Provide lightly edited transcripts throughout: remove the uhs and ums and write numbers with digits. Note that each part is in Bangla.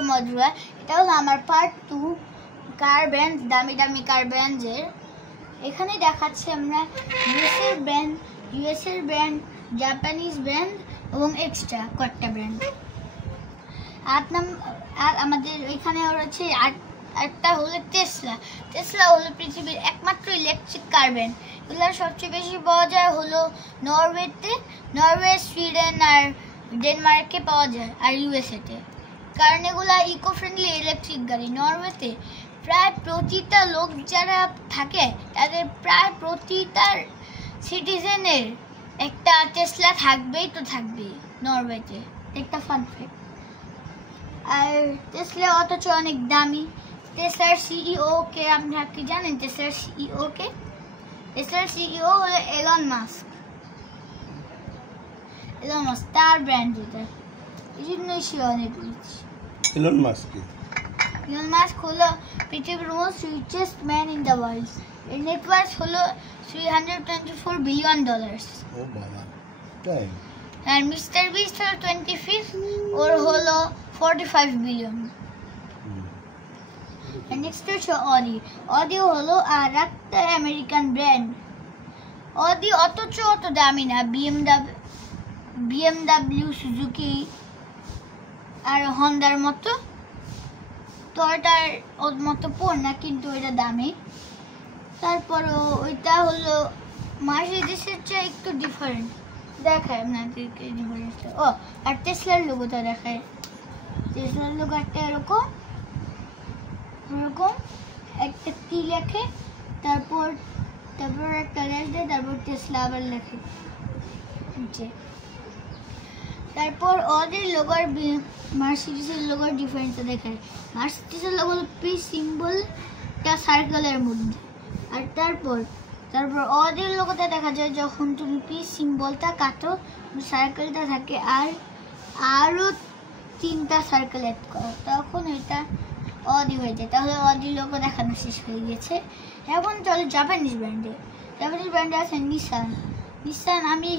আসসালামু মধুরা। এটা হলো আমার পার্ট 2 কার ব্র্যান্ড, দামি দামি কার ব্র্যান্ডের। এখানে দেখাচ্ছি আমরা ইউএসের ব্র্যান্ড, জাপানিজ ব্র্যান্ড এবং এক্সট্রা কয়েকটা ব্র্যান্ড। আর আমাদের এখানে হচ্ছে একটা হলো টেসলা হলো পৃথিবীর একমাত্র ইলেকট্রিক কার ব্র্যান্ড। এগুলো সবচেয়ে বেশি পাওয়া যায় হলো নরওয়ে, সুইডেন আর ডেনমার্কে পাওয়া যায়, আর ইউএসএতে। কারণ এগুলা ইকো ফ্রেন্ডলি ইলেকট্রিক গাড়ি। নরওয়েতে প্রায় প্রতিটা লোক যারা থাকে তাদের প্রায় প্রতিটা সিটিজেনের একটা টেসলা থাকবেই নরওয়েতে। একটা ফান ফ্যাক্ট। আর টেসলা অথচ অনেক দামি। টেসলার সিইও কে আপনারা কি জানেন? টেসলার সিইও হলো এলন মাস্ক। তার ব্র্যান্ড এটা, এই জন্যই সে অনেক রিচ। এলন মাস্ক হলো পৃথিবীর most richest man in the world. এর নেটওয়ার্থ হলো $324 বিলিয়ন। ও বাবা, তাই? আর মিস্টার বিস্ট হলো 25th, ওর হলো 45 বিলিয়ন। নেক্সট হচ্ছে অডি হলো আর একটা আমেরিকান ব্র্যান্ড। অডি অথচ অত দামি না। বিএমডাব্লিউ, সুজুকি আর হন্ডার মতো, টয়োটার ওর মতো না, কিন্তু ওইটা দামি। তারপরও ওইটা হলো মার্সিডিজের চেয়ে একটু ডিফারেন্ট। দেখায় আপনাদেরকে ডিফারেন্সটা। আর টেসলার লোগোটা দেখায়। টেসলার লোগো একটা এরকম একটা টি লেখে, তারপর একটা লেখ দেয়, তারপর টেসলা আবার লেখে। তারপর ওদের লোগোর মার্সিডিজের লোগোর ডিফারেন্সটা দেখায়। মার্সিডিজের লোগো পি সিম্বলটা সার্কেলের মধ্যে, আর তারপর ওদের লোগোটা দেখা যায় যখন তুমি পি সিম্বলটা কাটো, সার্কেলটা থাকে, আর আরও 3টা সার্কেল অ্যাড করো, তখন এটা অডি হয়ে যায়। তাহলে অডি লোগো দেখানো শেষ হয়ে গেছে। এখন চলো জাপানিজ ব্র্যান্ডে আছে নিসান। আমি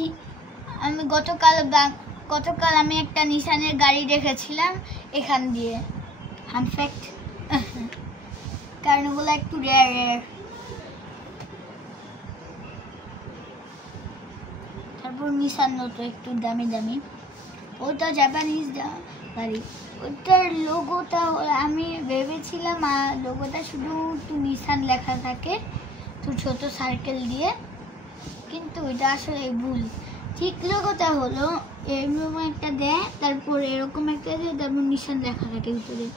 গতকাল আমি একটা নিসানের গাড়ি দেখেছিলাম এখান দিয়ে। আনফ্যাক্ট, কারণ ওগুলো একটু রেয়ার। তারপর নিসান নতো একটু দামি, ওটা জাপানিজ গাড়ি। ওটার লোগোটা আমি ভেবেছিলাম লোগোটা শুধু নিসান লেখা থাকে তো ছোট সার্কেল দিয়ে, কিন্তু এটা আসলে ভুল। ঠিক লোগোটা হলো এরকম একটা দেয়, তারপর এরকম একটা দেয়, তারপর নিসান লেখা থাকে ভিতরে।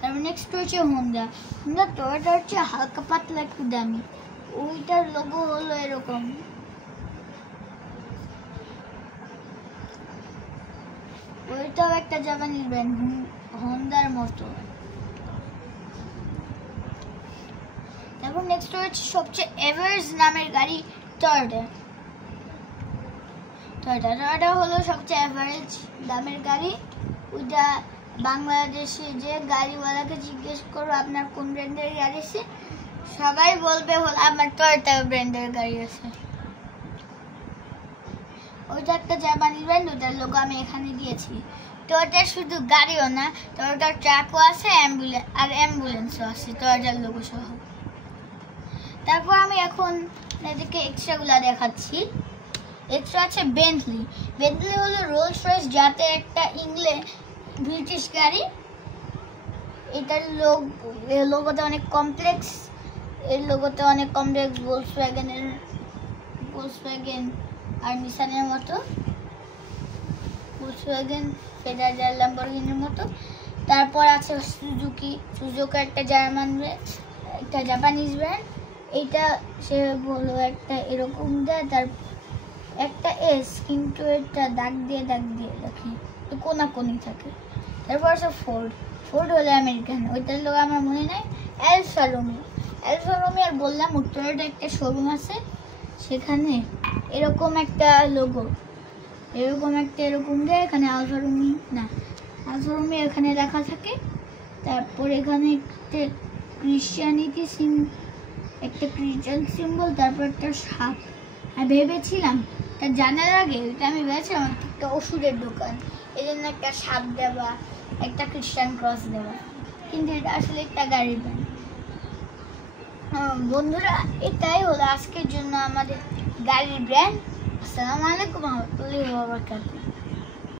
তারপর নেক্সট হচ্ছে হোন্ডা। টয়োটা হচ্ছে হালকা পাতলা একটু দামি। ওইটার লোগো হলো এরকম। ওইটাও একটা জাপানিজ ব্র্যান্ড, হোন্ডার মতো। তারপর নেক্সট হচ্ছে সবচেয়ে এভারেজ নামের গাড়ি টয়োটা হলো সবচেয়ে এভারেজ দামের গাড়ি। ওইটা বাংলাদেশে যে গাড়িওয়ালাকে জিজ্ঞেস করো আপনার কোন ব্র্যান্ডের গাড়ি আছে, সবাই বলবে হলো আমার টয়োটা ব্র্যান্ডের গাড়ি আছে। ওইটা একটা জাপানি ব্র্যান্ড, ওটার লোগো আমি এখানে দিয়েছি। টয়োটার শুধু গাড়িও না, টয়োটার ট্রাকও আছে, অ্যাম্বুলেন্সও আছে টয়োটার লোগো সহ। তারপর আমি এখন এদিকে এক্সট্রাগুলো দেখাচ্ছি। এক্সট্রা আছে বেন্টলি হলো রোলস রয়েস, যাতে একটা ব্রিটিশ গাড়ি। এটার লোগোটা অনেক কমপ্লেক্স। ভলক্সওয়াগেন আর নিসানের মতো, ভলক্সওয়াগেন, ফেরারি, ল্যাম্বরগিনির মতো। তারপর আছে সুজুকি একটা জাপানিজ ব্র্যান্ড। এইটা সে বলো একটা এরকম দেয়, তার একটা এস, কিন্তু এটা দাগ দিয়ে লেখে, কোনাকুনি থাকে। তারপর আছে ফোর্ড হলো আমেরিকান। ওইটার লোক আমার মনে নাই। আলফা রোমিও আর বললাম, উত্তরের একটা শোরুম আছে, সেখানে এরকম একটা লোগো, এরকম দেয়। এখানে আলফা রোমিও এখানে লেখা থাকে। তারপর এখানে একটা ক্রিশ্চিয়ান সিম্বল, তারপর একটা সাপ। আর ভেবেছিলাম তা জানার আগে আমি ভেবেছিলাম একটা ওষুধের দোকান, এই জন্য একটা সাপ দেওয়া, একটা খ্রিস্টান ক্রস দেওয়া, কিন্তু এটা আসলে একটা গাড়ির ব্র্যান্ড। বন্ধুরা, এটাই হলো আজকের জন্য আমাদের গাড়ির ব্র্যান্ড। আসসালামু আলাইকুম ওয়া রাহমাতুল্লাহি ওয়া বারাকাতুহু।